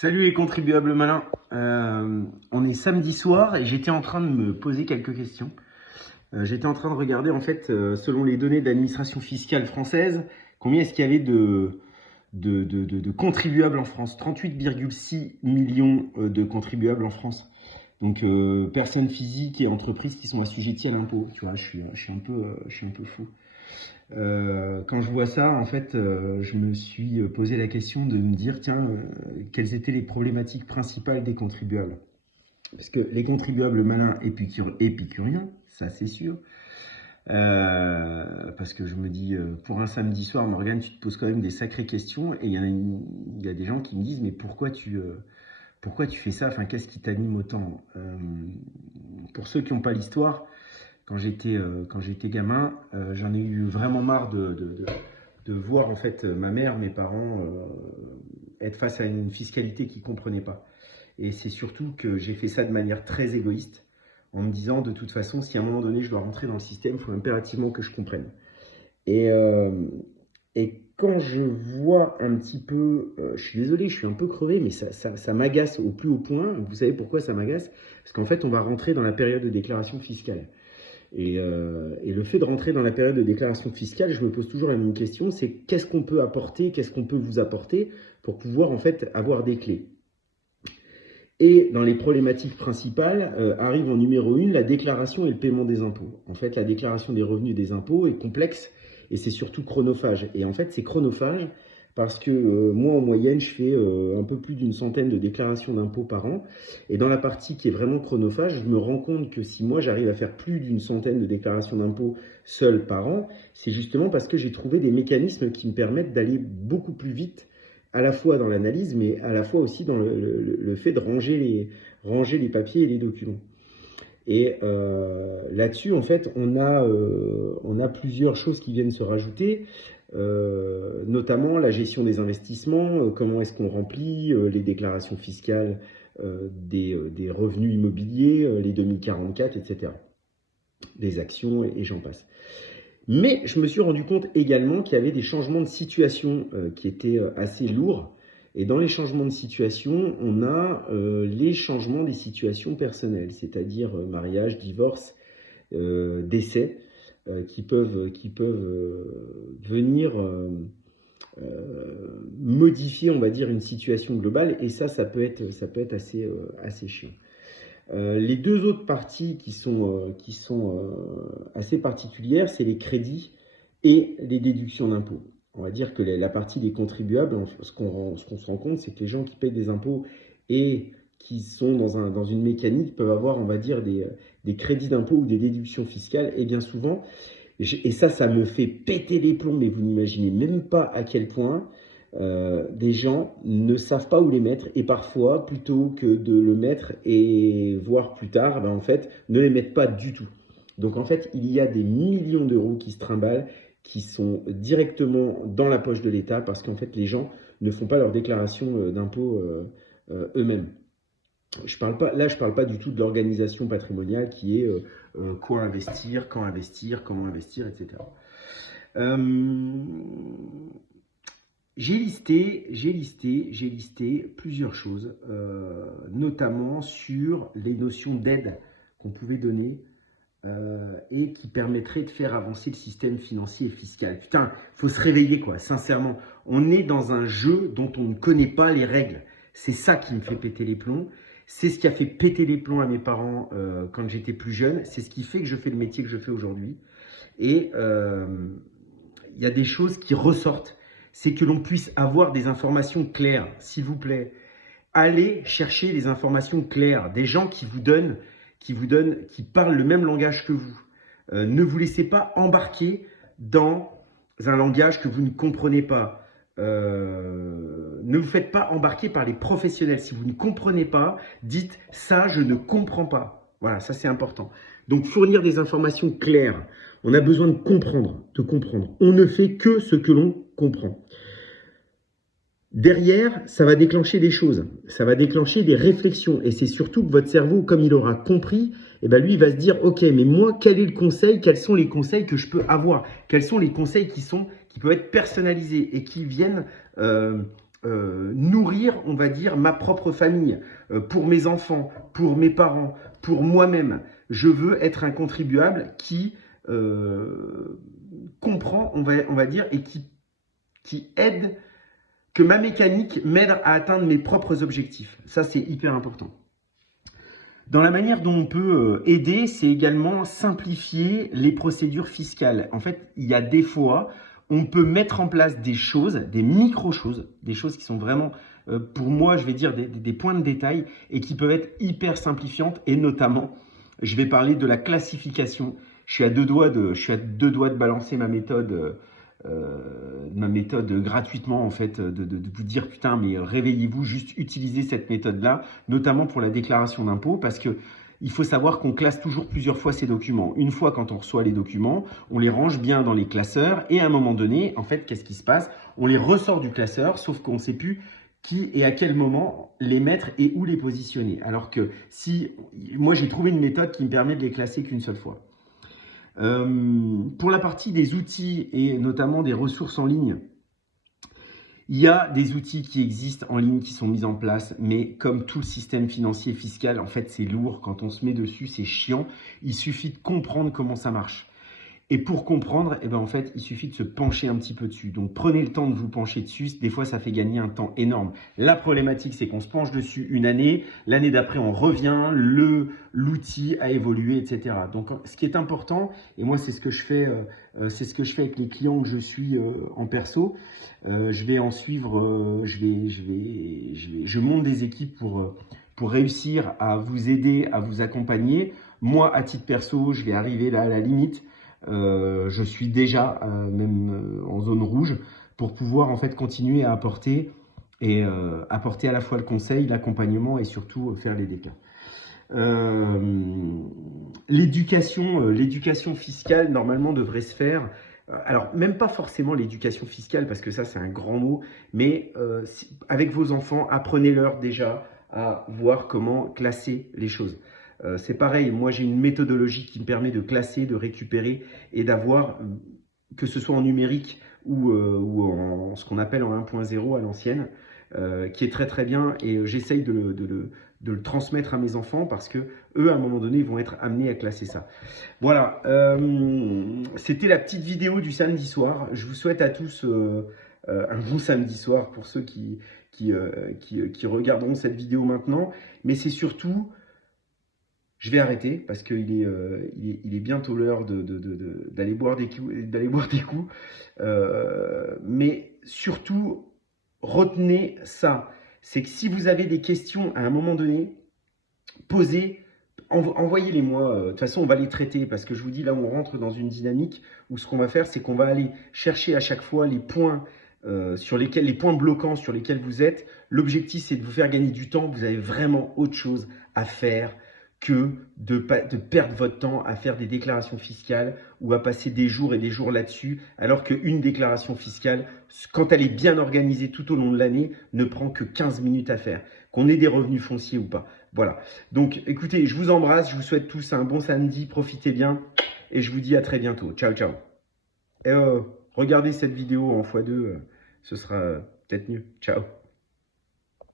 Salut les contribuables malins. On est samedi soir et j'étais en train de me poser quelques questions. J'étais en train de regarder en fait, selon les données de l'administration fiscale française, combien est-ce qu'il y avait de contribuables en France. 38,6 millions de contribuables en France. Donc personnes physiques et entreprises qui sont assujetties à l'impôt. Tu vois, je suis un peu fou. Quand je vois ça, en fait, je me suis posé la question de me dire, tiens, quelles étaient les problématiques principales des contribuables? Parce que les contribuables malins épicuriens, ça c'est sûr. Parce que je me dis, pour un samedi soir, Morgane, tu te poses quand même des sacrées questions. Et il y a des gens qui me disent, mais pourquoi tu fais ça? Enfin, qu'est-ce qui t'anime autant? Pour ceux qui n'ont pas l'histoire, quand j'étais gamin, j'en ai eu vraiment marre de voir en fait ma mère, mes parents être face à une fiscalité qu'ils ne comprenaient pas. Et c'est surtout que j'ai fait ça de manière très égoïste, en me disant de toute façon, si à un moment donné je dois rentrer dans le système, il faut impérativement que je comprenne. Et, euh, et quand je vois un petit peu, je suis désolé, je suis un peu crevé, mais ça m'agace au plus haut point. Vous savez pourquoi ça m'agace? Parce qu'en fait, on va rentrer dans la période de déclaration fiscale. Et le fait de rentrer dans la période de déclaration fiscale, je me pose toujours la même question, c'est qu'est-ce qu'on peut apporter, qu'est-ce qu'on peut vous apporter pour pouvoir en fait avoir des clés. Et dans les problématiques principales, arrive en numéro 1 la déclaration et le paiement des impôts. En fait, la déclaration des revenus et des impôts est complexe et c'est surtout chronophage. Et en fait, c'est chronophage parce que moi, en moyenne, je fais un peu plus d'une centaine de déclarations d'impôts par an. Et dans la partie qui est vraiment chronophage, je me rends compte que si moi, j'arrive à faire plus d'une centaine de déclarations d'impôts seul par an, c'est justement parce que j'ai trouvé des mécanismes qui me permettent d'aller beaucoup plus vite, à la fois dans l'analyse, mais à la fois aussi dans le fait de ranger les papiers et les documents. Et là-dessus, en fait, on a plusieurs choses qui viennent se rajouter, notamment la gestion des investissements, comment est-ce qu'on remplit les déclarations fiscales des revenus immobiliers, les 2044, etc. Des actions et j'en passe. Mais je me suis rendu compte également qu'il y avait des changements de situation qui étaient assez lourds. Et dans les changements de situation, on a les changements des situations personnelles, c'est-à-dire mariage, divorce, décès, qui peuvent venir modifier, on va dire, une situation globale. Et ça peut être assez chiant. Les deux autres parties qui sont assez particulières, c'est les crédits et les déductions d'impôts. On va dire que la partie des contribuables, ce qu'on se rend compte, c'est que les gens qui payent des impôts et qui sont dans une mécanique peuvent avoir, on va dire, des crédits d'impôt ou des déductions fiscales. Et bien souvent, et ça me fait péter les plombs, mais vous n'imaginez même pas à quel point des gens ne savent pas où les mettre et parfois, plutôt que de le mettre et voir plus tard, ben en fait, ne les mettent pas du tout. Donc en fait, il y a des millions d'euros qui se trimballent, qui sont directement dans la poche de l'État parce qu'en fait, les gens ne font pas leur déclaration d'impôt eux-mêmes. Je parle pas du tout de l'organisation patrimoniale qui est quoi investir, quand investir, comment investir, etc. Euh, j'ai listé plusieurs choses, notamment sur les notions d'aide qu'on pouvait donner et qui permettraient de faire avancer le système financier et fiscal. Putain, il faut se réveiller quoi, sincèrement. On est dans un jeu dont on ne connaît pas les règles. C'est ça qui me fait péter les plombs. C'est ce qui a fait péter les plombs à mes parents quand j'étais plus jeune. C'est ce qui fait que je fais le métier que je fais aujourd'hui. Et il y a des choses qui ressortent. C'est que l'on puisse avoir des informations claires, s'il vous plaît. Allez chercher les informations claires, des gens qui parlent le même langage que vous. Ne vous laissez pas embarquer dans un langage que vous ne comprenez pas. Ne vous faites pas embarquer par les professionnels. Si vous ne comprenez pas, dites ça, je ne comprends pas. Voilà, ça c'est important. Donc fournir des informations claires. On a besoin de comprendre, de comprendre. On ne fait que ce que l'on comprend. Derrière, ça va déclencher des choses, ça va déclencher des réflexions. Et c'est surtout que votre cerveau, comme il aura compris, eh ben lui, il va se dire, ok, mais moi, quel est le conseil? Quels sont les conseils que je peux avoir? Quels sont les conseils qui peuvent être personnalisés et qui viennent nourrir, on va dire, ma propre famille, pour mes enfants, pour mes parents, pour moi-même. Je veux être un contribuable qui comprend, on va dire, et qui aide, que ma mécanique m'aide à atteindre mes propres objectifs. Ça, c'est hyper important. Dans la manière dont on peut aider, c'est également simplifier les procédures fiscales. En fait, il y a des fois, on peut mettre en place des choses, des micro-choses, des choses qui sont vraiment, pour moi, je vais dire des points de détail et qui peuvent être hyper simplifiantes. Et notamment, je vais parler de la classification. Je suis à deux doigts de balancer ma méthode gratuitement, en fait, de vous dire putain, mais réveillez-vous, juste utilisez cette méthode-là, notamment pour la déclaration d'impôt, parce que il faut savoir qu'on classe toujours plusieurs fois ces documents. Une fois, quand on reçoit les documents, on les range bien dans les classeurs et à un moment donné, en fait, qu'est-ce qui se passe? On les ressort du classeur, sauf qu'on ne sait plus qui et à quel moment les mettre et où les positionner. Alors que si, moi j'ai trouvé une méthode qui me permet de les classer qu'une seule fois. Pour la partie des outils et notamment des ressources en ligne, il y a des outils qui existent en ligne, qui sont mis en place, mais comme tout le système financier et fiscal, en fait, c'est lourd. Quand on se met dessus, c'est chiant. Il suffit de comprendre comment ça marche. Et pour comprendre, eh ben en fait, il suffit de se pencher un petit peu dessus. Donc, prenez le temps de vous pencher dessus. Des fois, ça fait gagner un temps énorme. La problématique, c'est qu'on se penche dessus une année. L'année d'après, on revient. L'outil a évolué, etc. Donc, ce qui est important, et moi, c'est ce que je fais, avec les clients que je suis en perso. Je vais en suivre. Je monte des équipes pour réussir à vous aider, à vous accompagner. Moi, à titre perso, je vais arriver là à la limite. Je suis déjà même en zone rouge pour pouvoir en fait continuer à apporter et apporter à la fois le conseil, l'accompagnement et surtout faire les dégâts. L'éducation fiscale normalement devrait se faire. Alors même pas forcément l'éducation fiscale parce que ça c'est un grand mot, mais avec vos enfants, apprenez-leur déjà à voir comment classer les choses. C'est pareil, moi j'ai une méthodologie qui me permet de classer, de récupérer et d'avoir, que ce soit en numérique ou en ce qu'on appelle en 1.0 à l'ancienne, qui est très très bien et j'essaye de le transmettre à mes enfants parce que eux à un moment donné ils vont être amenés à classer ça. Voilà, c'était la petite vidéo du samedi soir. Je vous souhaite à tous un bon samedi soir pour ceux qui regarderont cette vidéo maintenant, mais c'est surtout... Je vais arrêter parce qu'il est bientôt l'heure d'aller boire des coups. Mais surtout, retenez ça. C'est que si vous avez des questions à un moment donné, posez, envoyez-les moi. De toute façon, on va les traiter parce que je vous dis, là, on rentre dans une dynamique où ce qu'on va faire, c'est qu'on va aller chercher à chaque fois les points les points bloquants sur lesquels vous êtes. L'objectif, c'est de vous faire gagner du temps. Vous avez vraiment autre chose à faire que de perdre votre temps à faire des déclarations fiscales ou à passer des jours et des jours là-dessus, alors qu'une déclaration fiscale, quand elle est bien organisée tout au long de l'année, ne prend que 15 minutes à faire, qu'on ait des revenus fonciers ou pas. Voilà. Donc, écoutez, je vous embrasse, je vous souhaite tous un bon samedi, profitez bien, et je vous dis à très bientôt. Ciao, ciao. Et regardez cette vidéo en x2, ce sera peut-être mieux. Ciao.